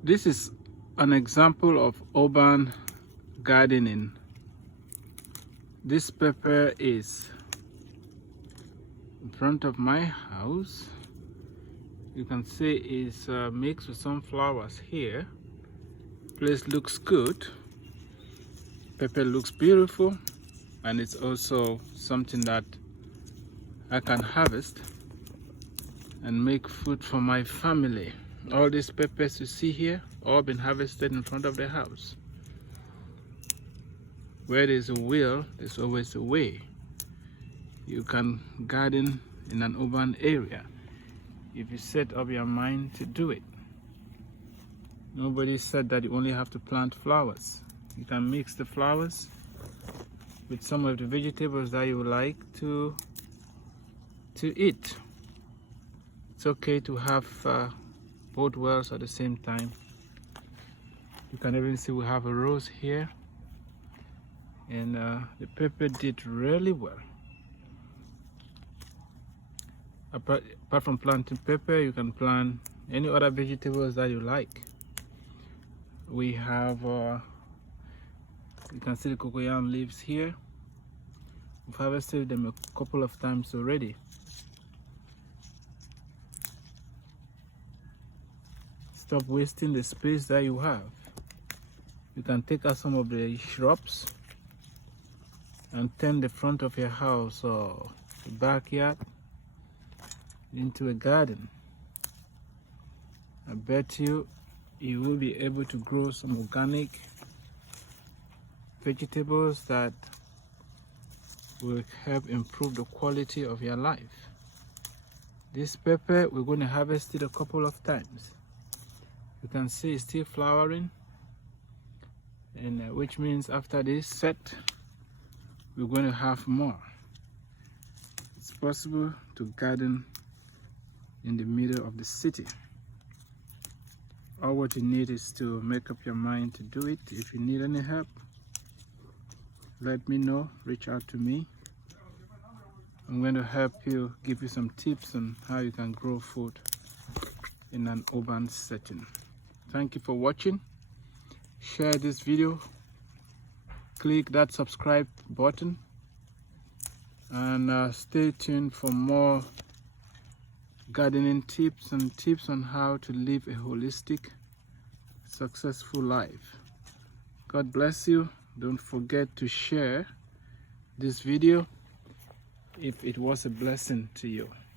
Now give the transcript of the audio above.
This is an example of urban gardening. This pepper is in front of my house. You can see it's mixed with some flowers here. Place looks good. Pepper looks beautiful, and it's also something that I can harvest and make food for my family. All these peppers you see here, all been harvested in front of the house. Where there's a will, there's always a way. You can garden in an urban area if you set up your mind to do it. Nobody said that you only have to plant flowers. You can mix the flowers with some of the vegetables that you would like to eat. It's okay to have both worlds at the same time. You can even see we have a rose here, and the pepper did really well. Apart from planting pepper, you can plant any other vegetables that you like. We have you can see the cocoyam leaves here. We've harvested them a couple of times already. Stop wasting the space that you have. You can take out some of the shrubs and turn the front of your house or the backyard into a garden. I bet you will be able to grow some organic vegetables that will help improve the quality of your life. This pepper, we're going to harvest it a couple of times. You can see it's still flowering, and which means after this set, we're going to have more. It's possible to garden in the middle of the city. All what you need is to make up your mind to do it. If you need any help, let me know, reach out to me. I'm going to help you, give you some tips on how you can grow food in an urban setting. Thank you for watching. Share this video, click that subscribe button, and stay tuned for more gardening tips and tips on how to live a holistic, successful life. God bless you. Don't forget to share this video if it was a blessing to you.